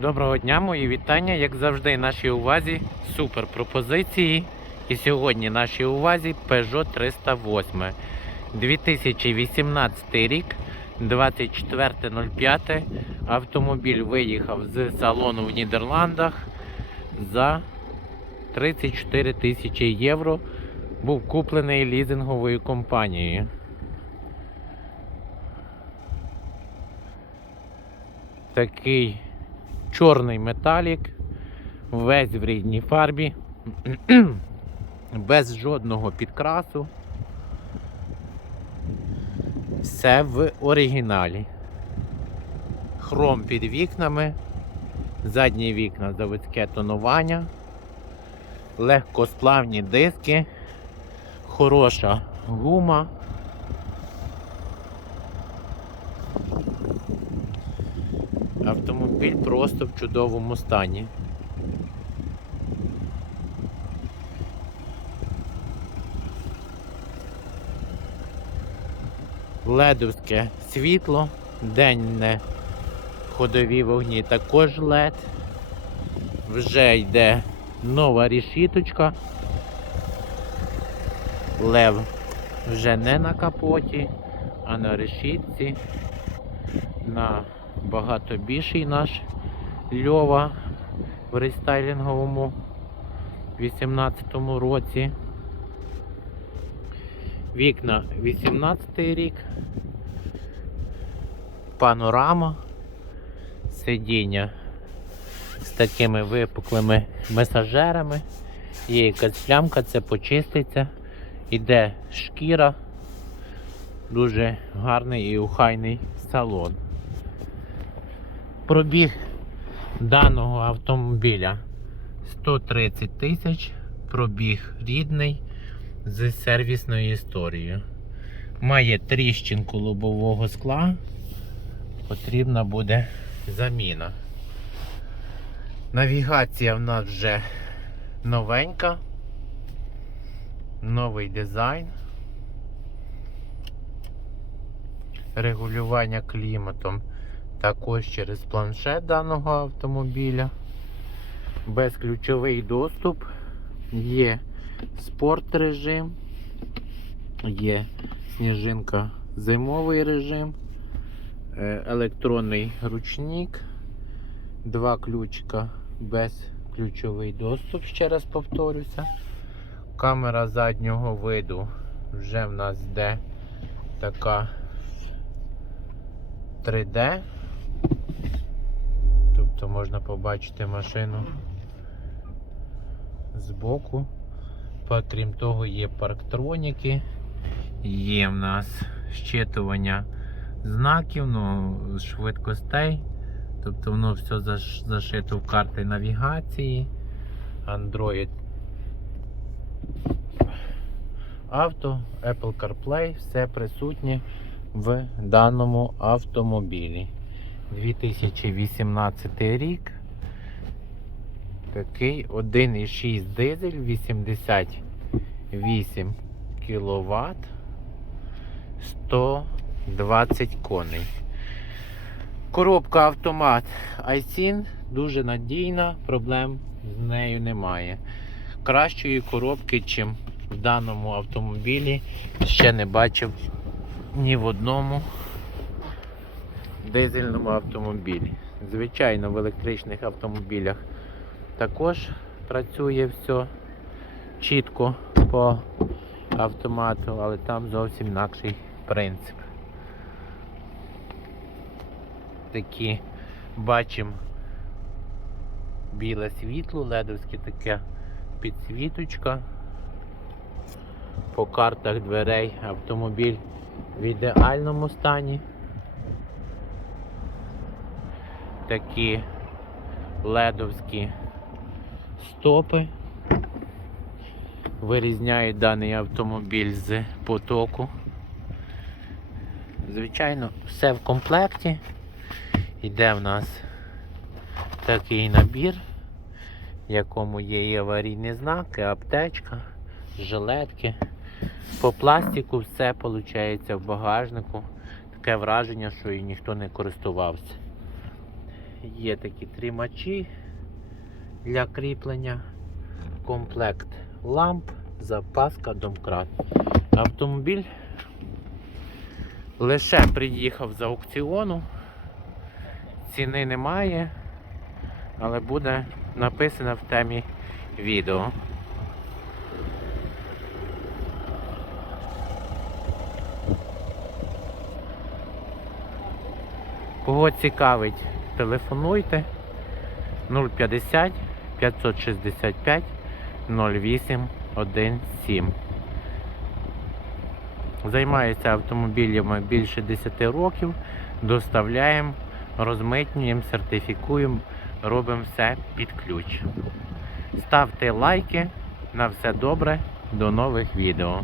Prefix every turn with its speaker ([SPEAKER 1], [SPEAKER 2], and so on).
[SPEAKER 1] Доброго дня, мої вітання. Як завжди, нашій увазі супер пропозиції. І сьогодні нашій увазі Peugeot 308. 2018 рік, 24.05. Автомобіль виїхав з салону в Нідерландах за 34 тисячі євро. Був куплений лізинговою компанією. Такий чорний металік, весь в рідній фарбі, без жодного підкрасу. Все в оригіналі. Хром під вікнами, задні вікна заводське тонування, легкосплавні диски, хороша гума. Автомобіль просто в чудовому стані. Ледовське світло, денне ходові вогні також LED. Вже йде нова рішіточка. Лев вже не на капоті, а на решітці. На багато більший наш льова в рестайлінговому 18-му році. Вікна 18 рік. Панорама. Сидіння з такими випуклими месажерами. Є якась плямка, це почиститься. Іде шкіра. Дуже гарний і ухайний салон. Пробіг даного автомобіля 130 тисяч, пробіг рідний з сервісною історією. Має тріщинку лобового скла, потрібна буде заміна. Навігація в нас вже новенька, новий дизайн. Регулювання кліматом також через планшет даного автомобіля. Безключовий доступ, є спорт режим, є сніжинка зимовий режим, е, електронний ручник, два ключика безключовий доступ, ще раз повторюся. Камера заднього виду вже в нас йде така 3D. Тобто можна побачити машину збоку. Крім того, є парктроніки, є в нас щитування знаків, ну, швидкостей. Тобто воно все зашито в карти навігації, Android Auto, Apple CarPlay, все присутнє в даному автомобілі. 2018 рік. Такий 1,6 дизель, 88 кВт, 120 коней. Коробка автомат iSyn дуже надійна, проблем з нею немає. Кращої коробки, чим в даному автомобілі, ще не бачив ні в одному дизельному автомобілі. Звичайно, в електричних автомобілях також працює все чітко по автомату, але там зовсім інакший принцип. Такі бачимо біле світло, ледовське таке підсвіточка. По картах дверей автомобіль в ідеальному стані. Такі ледовські стопи вирізняють даний автомобіль з потоку. Звичайно, все в комплекті. Іде в нас такий набір, в якому є і аварійні знаки, аптечка, жилетки. По пластику все виходить в багажнику. Таке враження, що і ніхто не користувався. Є такі тримачі для кріплення, комплект ламп, запаска, домкрат. Автомобіль лише приїхав з аукціону, ціни немає, але буде написано в темі відео. Кого цікавить, телефонуйте 050 565 0817. Займаюся автомобілями більше 10 років, доставляємо, розмитнюємо, сертифікуємо, робимо все під ключ. Ставте лайки. На все добре, до нових відео.